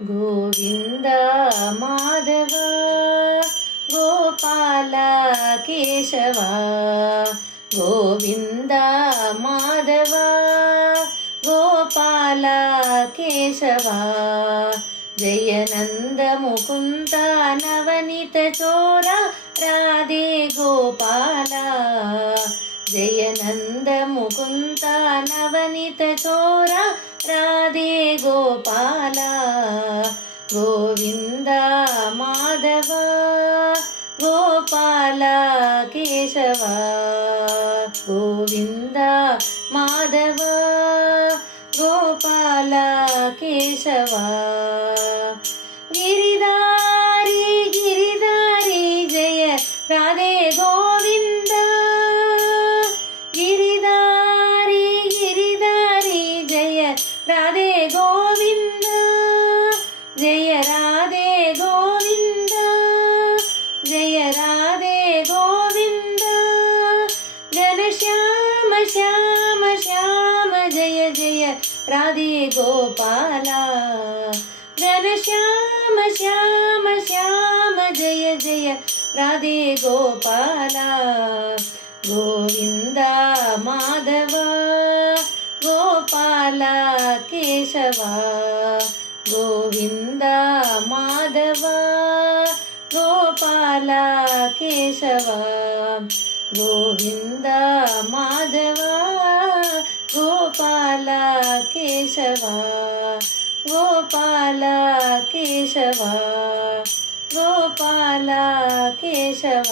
ಗೋವಿಂದ ಮಾಧವ ಗೋಪಾಲ ಕೇಶವ ಗೋವಿಂದ ಮಾಧವ ಗೋಪಾಲ ಕೇಶವ ಜಯನಂದ ಮುಕುಂದ ನವನಿತ ಚೋರ ರಾಧೆ ಗೋಪಾಲ ಜಯನಂದ ಮುಕುಂದ ನವನಿತ ಚೋರ ರಾಧೆ ಗೋಪಾಲ ಗೋವಿಂದ ಮಾಧವ ಗೋಪಾಲ ಕೇಶವ ಗೋವಿಂದ ಮಾಧವ ಗೋಪಾಲ ಕೇಶವ ಗಿರಿಧಾರಿ ಗಿರಿಧಾರಿ ಜಯ ರಾಧೆ ಗೋವಿಂದ ಗಿರಿಧಾರಿ ಗಿರಿಧಾರಿ ಜಯ ರಾಧೆ ಗೋವಿಂದ ಜಯ ರಾಧೆ ಗೋವಿಂದ ಜಯ ರಾಧೆ ಗೋವಿಂದ ಜನ ಶ್ಯಾಮ ಶ್ಯಾಮ ಶ್ಯಾಮ ಜಯ ಜಯ ರಾಧೆ ಗೋಪಾಲ ಜನ ಶ್ಯಾಮ ಶ್ಯಾಮ ಶ್ಯಾಮ ಜಯ ಜಯ ರಾಧೆ ಗೋಪಾಲ ಗೋವಿಂದ ಮಾಧವ ಗೋಪಾಲ ಕೇಶವ ಗೋವಿಂದ ಮಾಧವ ಗೋಪಾಲ ಕೇಶವ ಗೋವಿಂದ ಮಾಧವ ಗೋಪಾಲ ಕೇಶವ ಗೋಪಾಲ ಕೇಶವ ಗೋಪಾಲ ಕೇಶವ